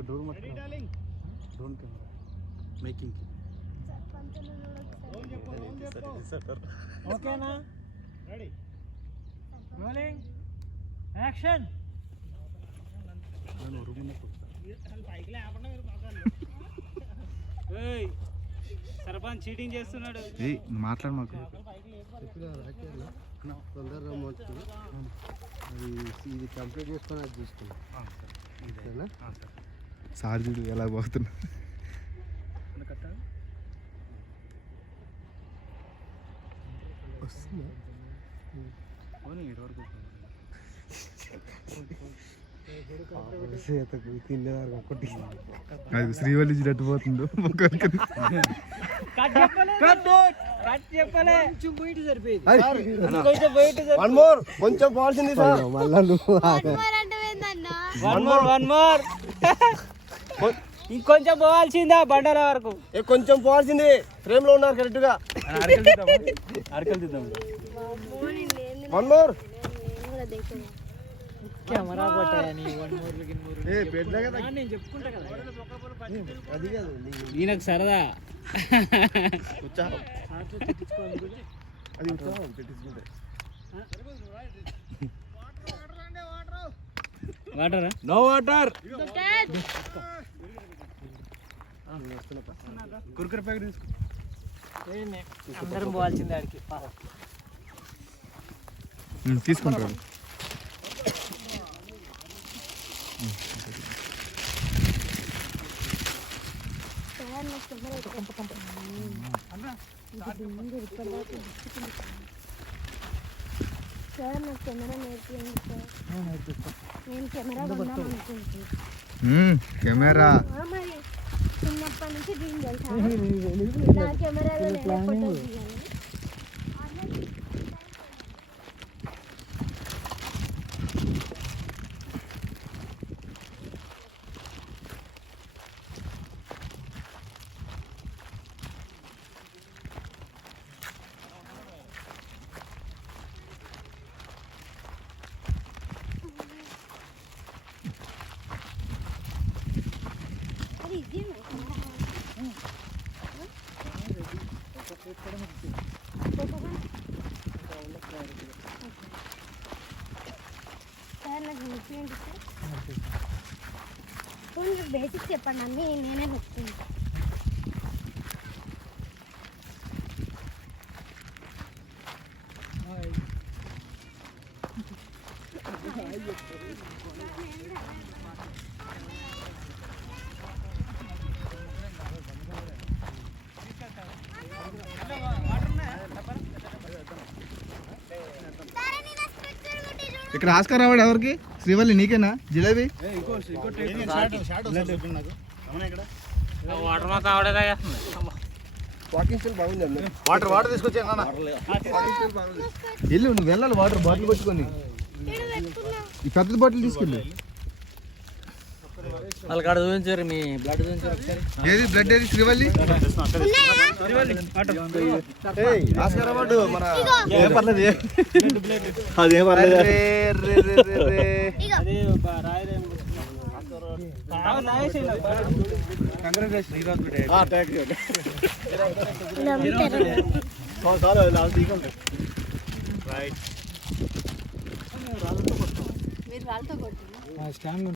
Door drone camera making ఓకేనా rolling action నేను room sarpanch cheating చేస్తున్నాడు. మాట్లాడు మాకు. తొందరగా మొత్తం అది ఇది కంప్లీట్ చేసుకొని అది చూసుకున్నాం ఓకేనా? సార్ చూడు ఎలా పోతున్నా. వస్తుందా? అది శ్రీవల్లి పోతుందో చెప్పలే. కొంచెం వన్ మోర్ కొంచెం పోవాల్సింది సార్. మళ్ళా నువ్వు వన్ మోర్ వన్ మోర్ ఇంకొంచెం పోవాల్సిందా బండల వరకు. ఏ కొంచెం పోవాల్సింది. ఫ్రేమ్లో ఉన్నారు కరెక్ట్గా అరకలు తీద్దాం వన్ మోర్. కెమెరా పట్టాయని వన్ మోర్ ఏ పెద్ద కదా. నేను చెప్పుకుంటా కదా. అది కాదు ఈయనకు సరదా. ఉత్సాహం. అది ఉత్సాహం పెట్టించుకుంటే వాటరా? No water. కుర్కుర్ ప్యాకెట్ తీసుకో. అందరం పోవాల్సిందే ఆడికి. తీసుకుంటారు సార్ నాకు కెమెరా నేను కెమెరా. కొందాం అనుకుంటున్నాను కెమెరా. ఆ, మరి చిన్నప్పటి నుంచి డ్రీమ్ తెలుసా నా కెమెరాలో నేనే ఫోటో తీయాలి అది ఇదేనా సార్ నాకు నేర్పియండి సార్ బేసిక్స్ చెప్పండి అన్నీ నేనే చెప్తుంది ఇక్కడ ఆస్కార్ అవార్డు ఎవరికి? శ్రీవల్లి నీకేనా? జిలేబీ? వాటర్ మాకు ఆవిడదా వాకింగ్ స్టైల్ బాగుంది అన్న వాటర్ వాటర్ తీసుకొచ్చా వెళ్ళు నువ్వు వెళ్ళాలి వాటర్ బాటిల్ పట్టుకొని. ఈ పెద్ద బాటిల్ తీసుకెళ్ళు. వాళ్ళకి ఆడ చూపించారు మీ బ్లడ్ చూపించారు ఏది? బ్లడ్ ఏది? శ్రీవల్లి? ఆస్కార్ అవార్డు మన ఏం పర్లేదు అదేం. మీరు కొట్టు స్ట్రాంగ్